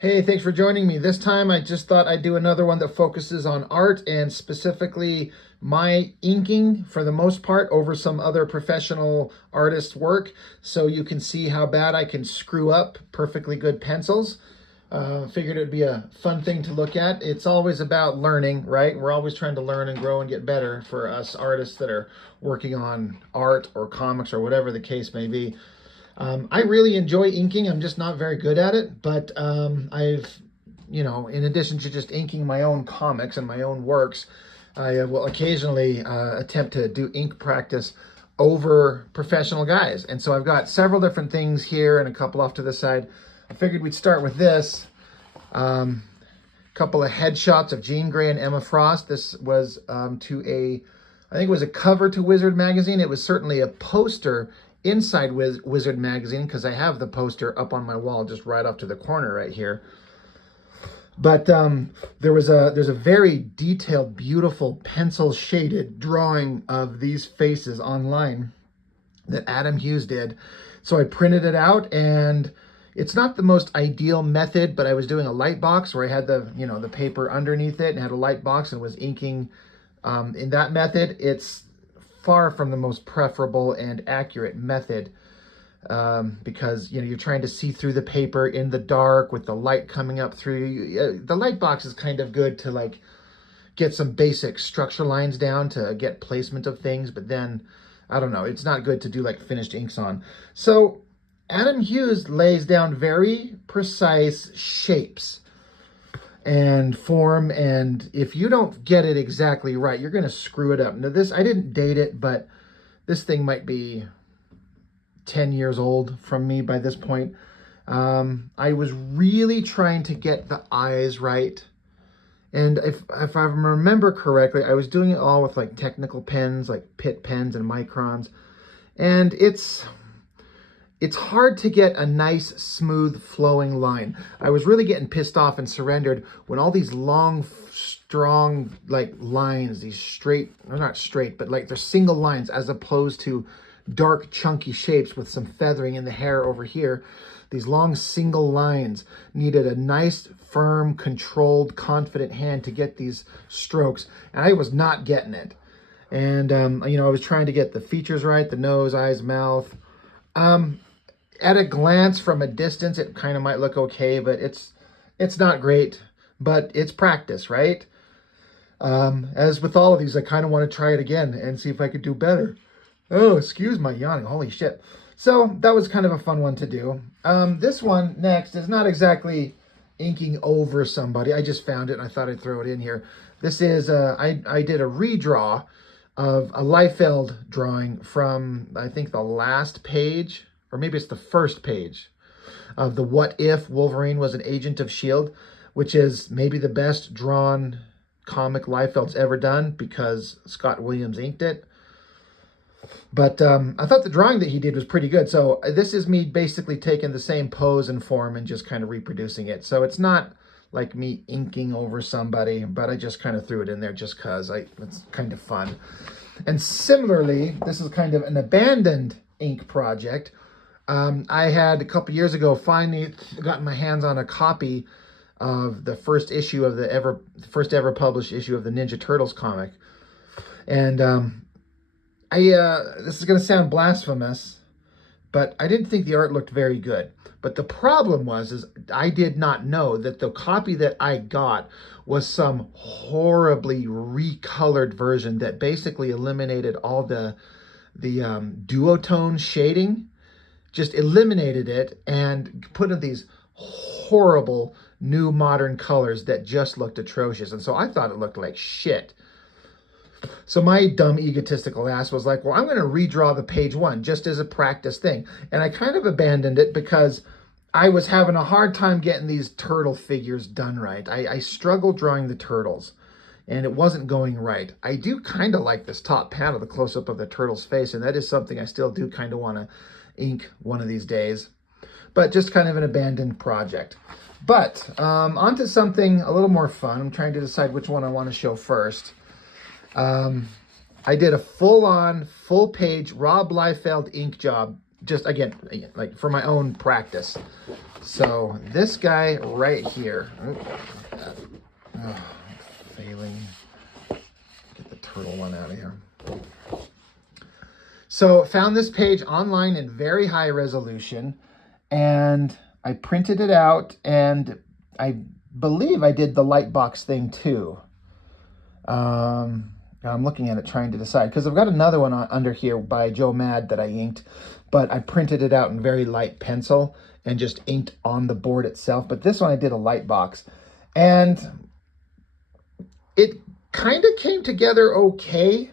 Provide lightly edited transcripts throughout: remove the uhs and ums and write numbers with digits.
Hey, thanks for joining me. This time I just thought I'd do another one that focuses on art and specifically my inking for the most part over some other professional artists' work so you can see how bad I can screw up perfectly good pencils. Figured it'd be a fun thing to look at. It's always about learning, right? We're always trying to learn and grow and get better for us artists that are working on art or comics or whatever the case may be. I really enjoy inking. I'm just not very good at it, but in addition to just inking my own comics and my own works, I will occasionally attempt to do ink practice over professional guys. And so I've got several different things here and a couple off to the side. I figured we'd start with this. Couple of headshots of Jean Grey and Emma Frost. This was I think it was a cover to Wizard magazine. It was certainly a poster inside Wizard magazine because I have the poster up on my wall just right off to the corner right here. But there's a very detailed, beautiful pencil shaded drawing of these faces online that Adam Hughes did. So I printed it out, and it's not the most ideal method, but I was doing a light box where I had the paper underneath it and had a light box and was inking in that method. It's far from the most preferable and accurate method because you're trying to see through the paper in the dark with the light coming up through. The light box is kind of good to get some basic structure lines down to get placement of things, but then I don't know, it's not good to do finished inks on. So Adam Hughes lays down very precise shapes and form, and if you don't get it exactly right, you're going to screw it up. Now this, I didn't date it, but this thing might be 10 years old from me by this point. I was really trying to get the eyes right, and if I remember correctly, I was doing it all with technical pens, like Pitt pens and microns, and it's hard to get a nice, smooth, flowing line. I was really getting pissed off and surrendered when all these long, strong, lines, these straight, or not straight, but they're single lines as opposed to dark, chunky shapes with some feathering in the hair over here. These long, single lines needed a nice, firm, controlled, confident hand to get these strokes, and I was not getting it. And, I was trying to get the features right, the nose, eyes, mouth. At a glance from a distance, it kind of might look okay, but it's not great, but it's practice, right? As with all of these, I kind of want to try it again and see if I could do better. Oh, excuse my yawning, holy shit. So that was kind of a fun one to do. This one next is not exactly inking over somebody. I just found it and I thought I'd throw it in here. This is, I did a redraw of a Liefeld drawing from, I think, the last page, or maybe it's the first page of the What If Wolverine Was an Agent of S.H.I.E.L.D., which is maybe the best drawn comic Liefeld's ever done because Scott Williams inked it. But I thought the drawing that he did was pretty good. So this is me basically taking the same pose and form and just kind of reproducing it. So it's not like me inking over somebody, but I just kind of threw it in there just because it's kind of fun. And similarly, this is kind of an abandoned ink project. I had a couple years ago finally gotten my hands on a copy of the first issue of the first ever published issue of the Ninja Turtles comic. And this is going to sound blasphemous, but I didn't think the art looked very good. But the problem is I did not know that the copy that I got was some horribly recolored version that basically eliminated all the duotone shading, just eliminated it and put in these horrible new modern colors that just looked atrocious. And so I thought it looked like shit. So my dumb egotistical ass was like, well, I'm going to redraw the page one just as a practice thing. And I kind of abandoned it because I was having a hard time getting these turtle figures done right. I struggled drawing the turtles and it wasn't going right. I do kind of like this top panel, the close-up of the turtle's face, and that is something I still do kind of want to ink one of these days. But just kind of an abandoned project. But onto something a little more fun. I'm trying to decide which one I want to show first. I did a full-on, full-page Rob Liefeld ink job just again, like for my own practice. So this guy right here, failing, get the turtle one out of here. So found this page online in very high resolution, and I printed it out, and I believe I did the light box thing too. I'm looking at it trying to decide, because I've got another one under here by Joe Mad that I inked, but I printed it out in very light pencil and just inked on the board itself. But this one I did a light box, and it kind of came together okay.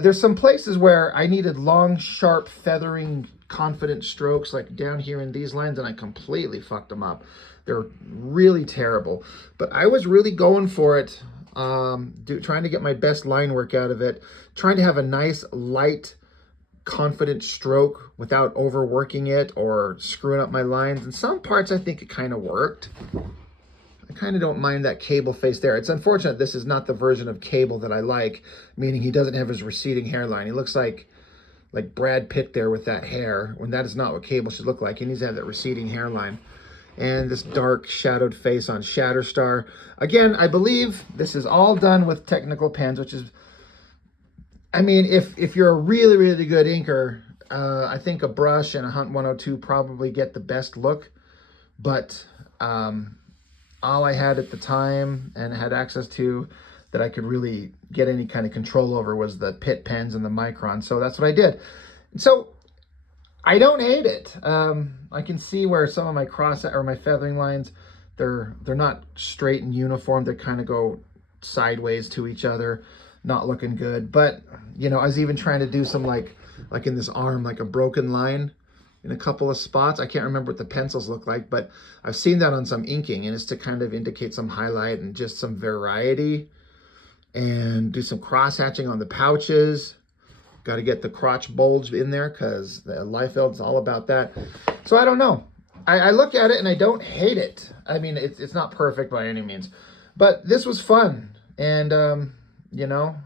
There's some places where I needed long, sharp, feathering, confident strokes, like down here in these lines, and I completely fucked them up. They're really terrible. But I was really going for it, trying to get my best line work out of it, trying to have a nice, light, confident stroke without overworking it or screwing up my lines. In some parts, I think it kind of worked. I kind of don't mind that cable face there. It's unfortunate this is not the version of Cable that I like, meaning he doesn't have his receding hairline. He looks like Brad Pitt there with that hair, when that is not what Cable should look like. He needs to have that receding hairline. And this dark shadowed face on Shatterstar. Again, I believe this is all done with technical pens, which is, I mean, if you're a really, really good inker, I think a brush and a Hunt 102 probably get the best look. But all I had at the time and had access to that I could really get any kind of control over was the Pitt pens and the Micron. So that's what I did. So I don't hate it. I can see where some of my my feathering lines, they're not straight and uniform. They kind of go sideways to each other, not looking good. But, you know, I was even trying to do some like in this arm, like a broken line in a couple of spots. I can't remember what the pencils look like, but I've seen that on some inking, and it's to kind of indicate some highlight and just some variety, and do some cross hatching on the pouches. Got to get the crotch bulge in there because the Liefeld's all about that. So I don't know. I look at it and I don't hate it. I mean, it's not perfect by any means, but this was fun. And, you know,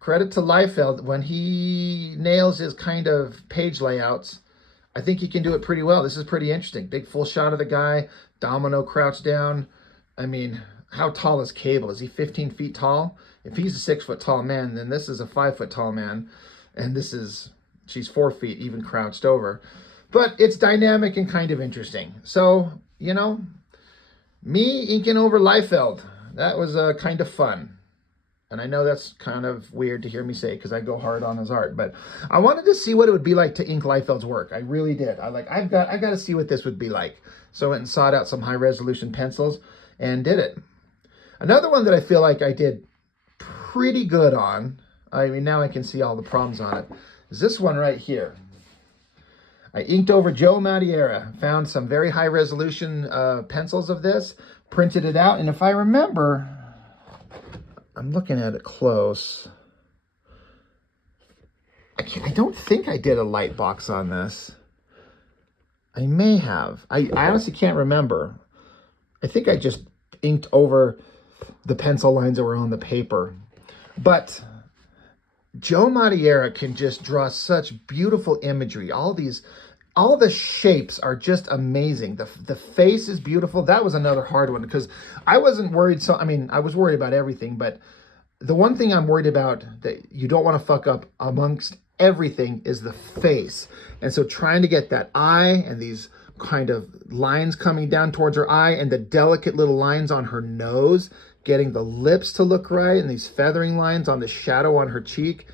credit to Liefeld. When he nails his kind of page layouts, I think he can do it pretty well. This is pretty interesting. Big full shot of the guy, domino crouched down. I mean, how tall is Cable? Is he 15 feet tall? If he's a 6 foot tall man, then this is a 5 foot tall man. And she's 4 feet, even crouched over. But it's dynamic and kind of interesting. So, you know, me inking over Liefeld, that was kind of fun. And I know that's kind of weird to hear me say because I go hard on his art, but I wanted to see what it would be like to ink Liefeld's work. I really did. I got to see what this would be like. So I went and sought out some high resolution pencils and did it. Another one that I feel like I did pretty good on, I mean, now I can see all the problems on it, is this one right here. I inked over Joe Madeira, found some very high resolution pencils of this, printed it out, and if I remember, I'm looking at it close. I don't think I did a light box on this. I may have. I honestly can't remember. I think I just inked over the pencil lines that were on the paper. But Joe Madeira can just draw such beautiful imagery. All the shapes are just amazing. The face is beautiful. That was another hard one because I wasn't worried. So, I mean, I was worried about everything, but the one thing I'm worried about that you don't want to fuck up amongst everything is the face. And so trying to get that eye and these kind of lines coming down towards her eye and the delicate little lines on her nose, getting the lips to look right and these feathering lines on the shadow on her cheek.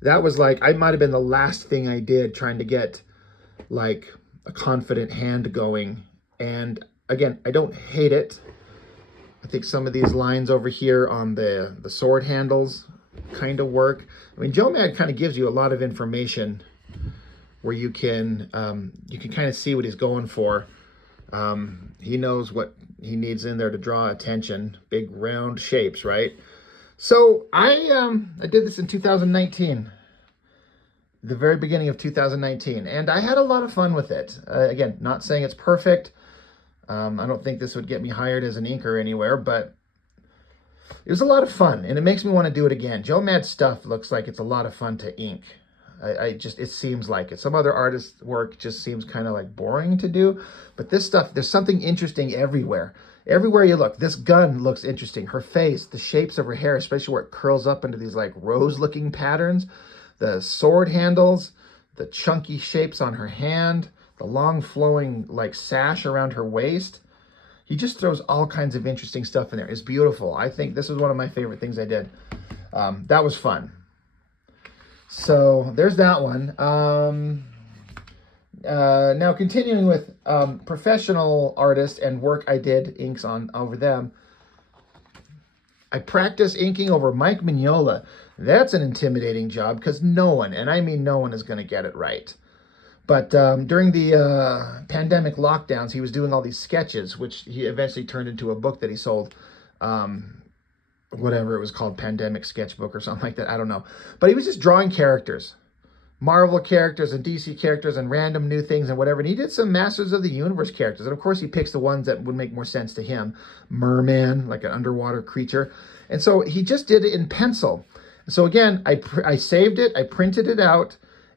That was like, I might have been the last thing I did trying to get like a confident hand going. And again, I don't hate it. I think some of these lines over here on the sword handles kind of work. I mean, Joe Mad kind of gives you a lot of information where you can kind of see what he's going for. He knows what he needs in there to draw attention. Big round shapes, right? So I did this in 2019, the very beginning of 2019, and I had a lot of fun with it. Again, not saying it's perfect. I don't think this would get me hired as an inker anywhere, but it was a lot of fun, and it makes me want to do it again. Joe Mad's stuff looks like it's a lot of fun to ink. It seems like it. Some other artists' work just seems kind of like boring to do, but this stuff, there's something interesting everywhere. Everywhere you look, this gun looks interesting. Her face, the shapes of her hair, especially where it curls up into these like rose-looking patterns, the sword handles, the chunky shapes on her hand, the long flowing like sash around her waist. He just throws all kinds of interesting stuff in there. It's beautiful. I think this was one of my favorite things I did. That was fun. So there's that one. Now continuing with professional artists and work I did inks on over them. I practiced inking over Mike Mignola. That's an intimidating job because no one, and I mean no one, is going to get it right. But during the pandemic lockdowns, he was doing all these sketches, which he eventually turned into a book that he sold. Whatever it was called, Pandemic Sketchbook or something like that. I don't know. But he was just drawing characters. Marvel characters and DC characters and random new things and whatever. And he did some Masters of the Universe characters. And of course, he picks the ones that would make more sense to him. Merman, like an underwater creature. And so he just did it in pencil. So again, I saved it. I printed it out.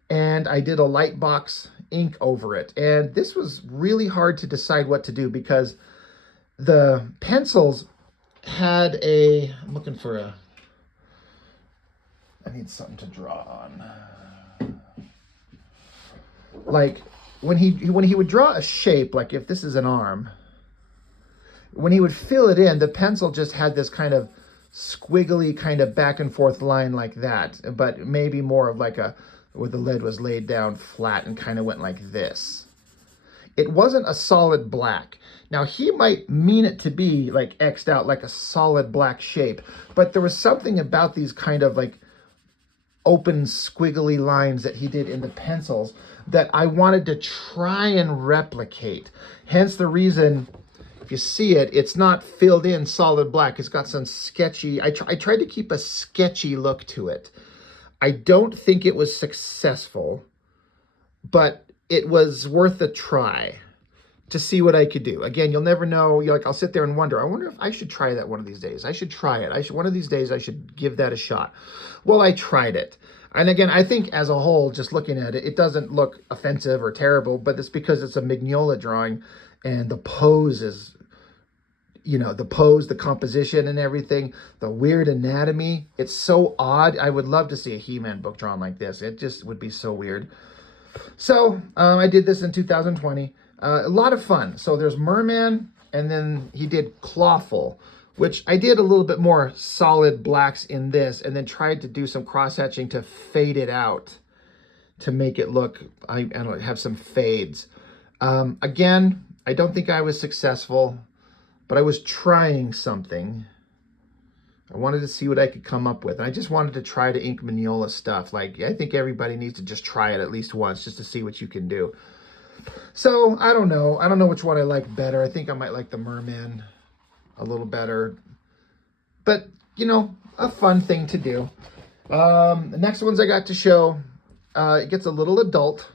And I did a light box ink over it. And this was really hard to decide what to do because the pencils had I'm looking for I need something to draw on. Like when he would draw a shape, like if this is an arm, when he would fill it in, the pencil just had this kind of squiggly kind of back and forth line like that, but maybe more of like where the lead was laid down flat and kind of went like this. It wasn't a solid black. Now, he might mean it to be like X'd out, like a solid black shape, but there was something about these kind of like open squiggly lines that he did in the pencils that I wanted to try and replicate. Hence the reason, if you see it, it's not filled in solid black. It's got some sketchy, I tried to keep a sketchy look to it. I don't think it was successful, but it was worth a try to see what I could do. Again, you'll never know. You're like, I'll sit there and wonder, I wonder if I should try that one of these days. I should try it. One of these days I should give that a shot. Well, I tried it. And again, I think as a whole, just looking at it, it doesn't look offensive or terrible, but it's because it's a Mignola drawing and the pose is, the composition and everything, the weird anatomy. It's so odd. I would love to see a He-Man book drawn like this. It just would be so weird. So I did this in 2020. A lot of fun. So there's Merman, and then he did Clawful, which I did a little bit more solid blacks in this, and then tried to do some cross-hatching to fade it out to make it look, I don't know, have some fades. Again, I don't think I was successful, but I was trying something. I wanted to see what I could come up with. And I just wanted to try to ink Mignola stuff. Like, I think everybody needs to just try it at least once just to see what you can do. So, I don't know. I don't know which one I like better. I think I might like the Merman a little better. But, a fun thing to do. The next ones I got to show, it gets a little adult.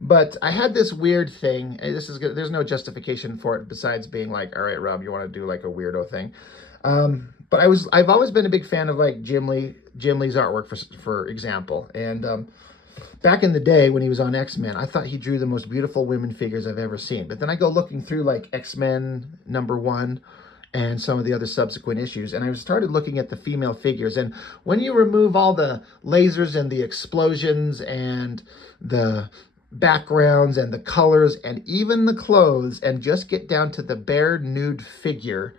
But I had this weird thing. And there's no justification for it besides being like, all right, Rob, you want to do like a weirdo thing. But I've always been a big fan of like Jim Lee's artwork, for example. And back in the day when he was on X-Men, I thought he drew the most beautiful women figures I've ever seen. But then I go looking through like X-Men #1 and some of the other subsequent issues, and I started looking at the female figures. And when you remove all the lasers and the explosions and the backgrounds and the colors and even the clothes and just get down to the bare nude figure,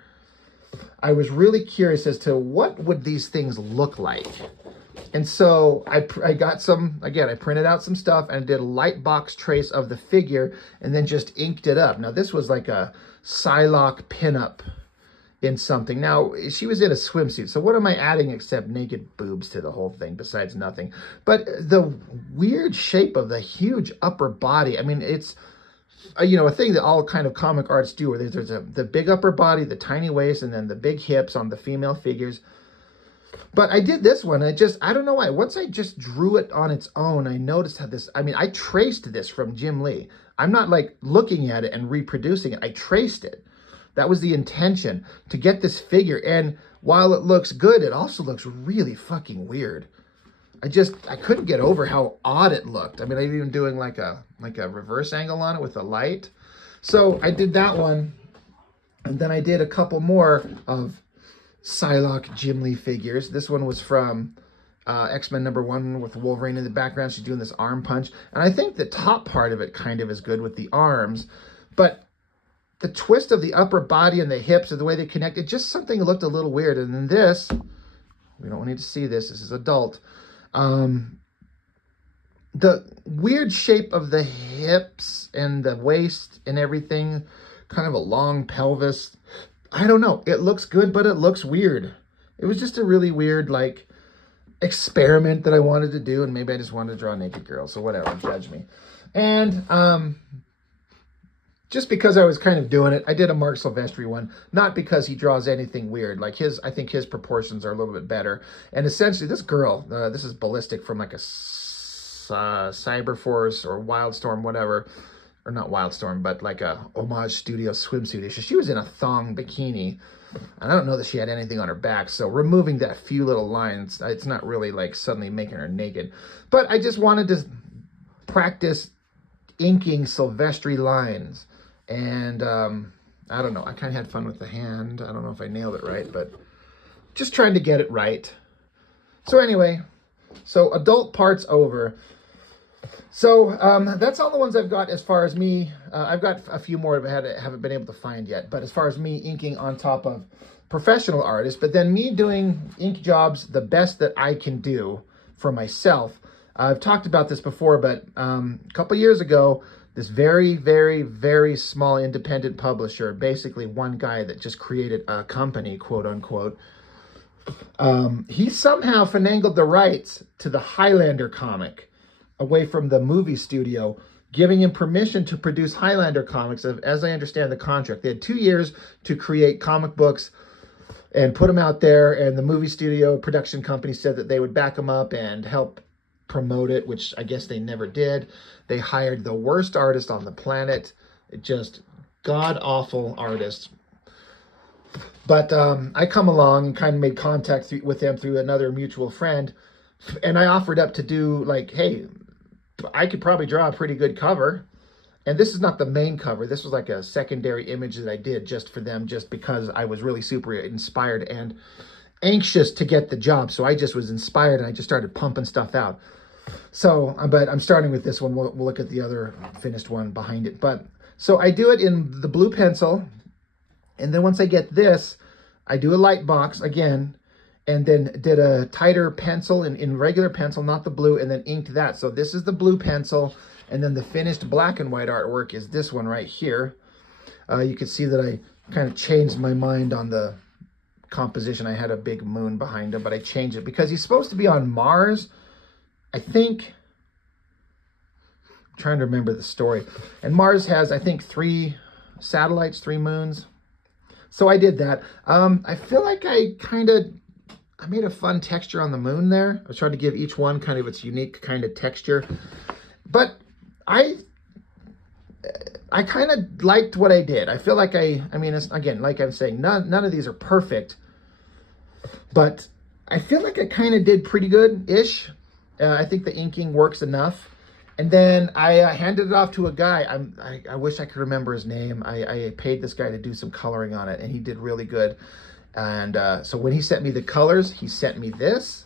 I was really curious as to what would these things look like. And so I got some, again, I printed out some stuff and did a light box trace of the figure and then just inked it up. Now this was like a Psylocke pinup in something. Now she was in a swimsuit, so what am I adding except naked boobs to the whole thing besides nothing? But the weird shape of the huge upper body, I mean, it's a thing that all kind of comic arts do, where there's the big upper body, the tiny waist, and then the big hips on the female figures. But I did this one. I don't know why. Once I just drew it on its own, I noticed how I traced this from Jim Lee. I'm not like looking at it and reproducing it. I traced it. That was the intention, to get this figure. And while it looks good, it also looks really fucking weird. I couldn't get over how odd it looked. I mean, I'm even doing like a reverse angle on it with the light. So I did that one, and then I did a couple more of Psylocke Jim Lee figures. This one was from X-Men #1 with Wolverine in the background. She's doing this arm punch, and I think the top part of it kind of is good with the arms, but the twist of the upper body and the hips and the way they connect, it just something looked a little weird. And then this, we don't need to see this. This is adult. The weird shape of the hips and the waist and everything, kind of a long pelvis. I don't know. It looks good, but it looks weird. It was just a really weird, like, experiment that I wanted to do, and maybe I just wanted to draw a naked girl, so whatever, judge me. And just because I was kind of doing it, I did a Mark Silvestri one, not because he draws anything weird. Like I think his proportions are a little bit better. And essentially, this girl, this is Ballistic from like a Cyberforce or Wildstorm, whatever. Or not Wildstorm, but like a Homage Studio swimsuit issue. She was in a thong bikini. And I don't know that she had anything on her back. So removing that few little lines, it's not really like suddenly making her naked. But I just wanted to practice inking Silvestri lines. And I don't know, I kind of had fun with the hand. I don't know if I nailed it right, but just trying to get it right. So anyway, so adult parts over. So that's all the ones I've got as far as me. I've got a few more that I haven't been able to find yet. But as far as me inking on top of professional artists, but then me doing ink jobs the best that I can do for myself. I've talked about this before, but a couple years ago, this very, very, very small independent publisher, basically one guy that just created a company, quote unquote, he somehow finagled the rights to the Highlander comic away from the movie studio, giving him permission to produce Highlander comics. As I understand the contract, they had 2 years to create comic books and put them out there, and the movie studio production company said that they would back them up and help promote it, which I guess they never did. They hired the worst artist on the planet, just god-awful artist. But I come along and kind of made contact with them through another mutual friend, and I offered up to do, like, hey, I could probably draw a pretty good cover. And this is not the main cover. This was like a secondary image that I did just for them, just because I was really super inspired and anxious to get the job. So I just was inspired, and I just started pumping stuff out. So, but I'm starting with this one. We'll look at the other finished one behind it. But so I do it in the blue pencil. And then once I get this, I do a light box again, and then did a tighter pencil in regular pencil, not the blue, and then inked that. So this is the blue pencil. And then the finished black and white artwork is this one right here. You can see that I kind of changed my mind on the composition. I had a big moon behind him, but I changed it because he's supposed to be on Mars. I think, I'm trying to remember the story. And Mars has, I think, 3 satellites, 3 moons. So I did that. I feel like I made a fun texture on the moon there. I was trying to give each one kind of its unique kind of texture. But I kind of liked what I did. I feel like I mean, it's, again, like I'm saying, none of these are perfect, but I feel like I kind of did pretty good-ish. I think the inking works enough. And then I handed it off to a guy. I wish I could remember his name. I paid this guy to do some coloring on it, and he did really good. And so when he sent me the colors, he sent me this.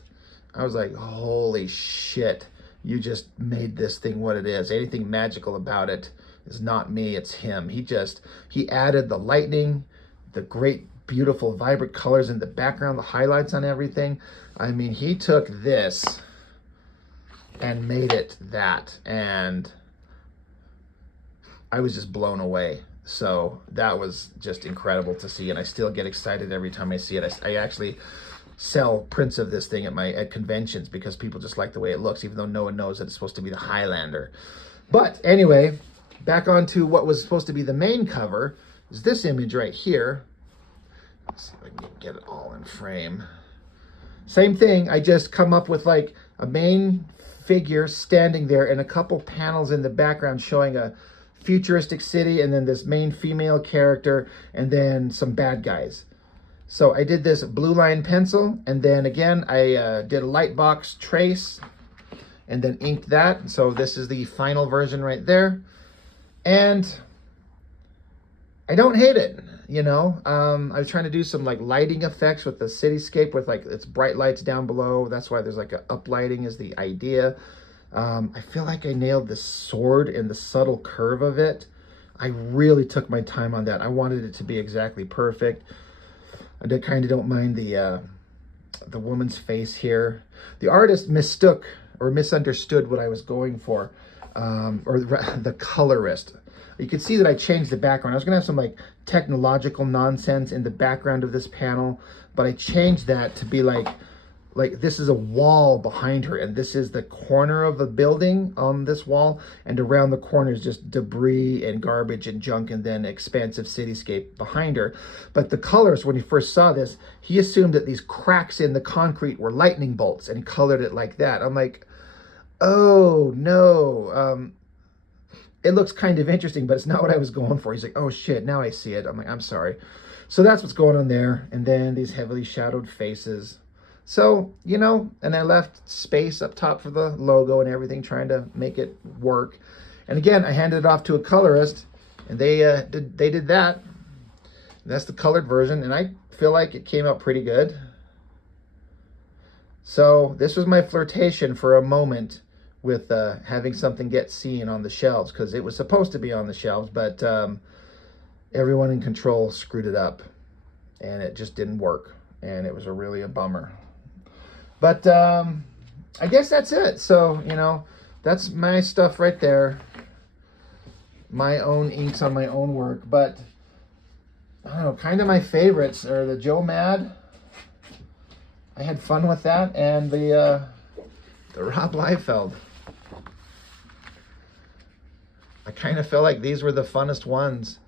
I was like, holy shit. You just made this thing what it is. Anything magical about it is not me, it's him. He added the lightning, the great, beautiful, vibrant colors in the background, the highlights on everything. I mean, he took this and made it that. And I was just blown away. So that was just incredible to see. And I still get excited every time I see it. I actually sell prints of this thing at conventions because people just like the way it looks, even though no one knows that it's supposed to be the Highlander. But anyway, back onto what was supposed to be the main cover is this image right here. Let's see if I can get it all in frame. Same thing, I just come up with like a main figure standing there and a couple panels in the background showing a futuristic city, and then this main female character, and then some bad guys. So I did this blue line pencil, and then again, I did a light box trace and then inked that. So this is the final version right there. And I don't hate it, you know. I was trying to do some like lighting effects with the cityscape with like its bright lights down below. That's why there's like a uplighting is the idea. I feel like I nailed the sword and the subtle curve of it. I really took my time on that. I wanted it to be exactly perfect. I kind of don't mind the woman's face here. The artist mistook or misunderstood what I was going for, or the colorist. You can see that I changed the background. I was gonna have some like technological nonsense in the background of this panel, but I changed that to be like this is a wall behind her, and this is the corner of the building on this wall, and around the corner is just debris and garbage and junk, and then expansive cityscape behind her. But the colors, when he first saw this, he assumed that these cracks in the concrete were lightning bolts, and he colored it like that. I'm like, oh no, it looks kind of interesting, but it's not what I was going for. He's like, oh shit, now I see it. I'm like, I'm sorry. So that's what's going on there. And then these heavily shadowed faces. So, you know, and I left space up top for the logo and everything, trying to make it work. And again, I handed it off to a colorist, and they did that. That's the colored version, and I feel like it came out pretty good. So this was my flirtation for a moment with having something get seen on the shelves, because it was supposed to be on the shelves, but everyone in control screwed it up, and it just didn't work, and it was really a bummer. But I guess that's it. So, you know, that's my stuff right there. My own inks on my own work. But, I don't know, kind of my favorites are the Joe Mad. I had fun with that. And the Rob Liefeld. I kind of feel like these were the funnest ones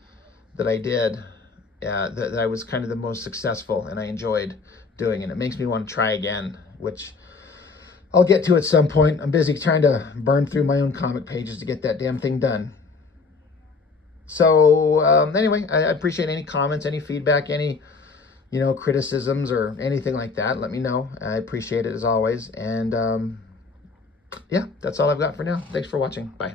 that I did. That I was kind of the most successful, and I enjoyed doing, and it makes me want to try again, which I'll get to at some point. I'm busy trying to burn through my own comic pages to get that damn thing done. So anyway, I appreciate any comments, any feedback, any, you know, criticisms or anything like that. Let me know. I appreciate it as always. And yeah, that's all I've got for now. Thanks for watching. Bye.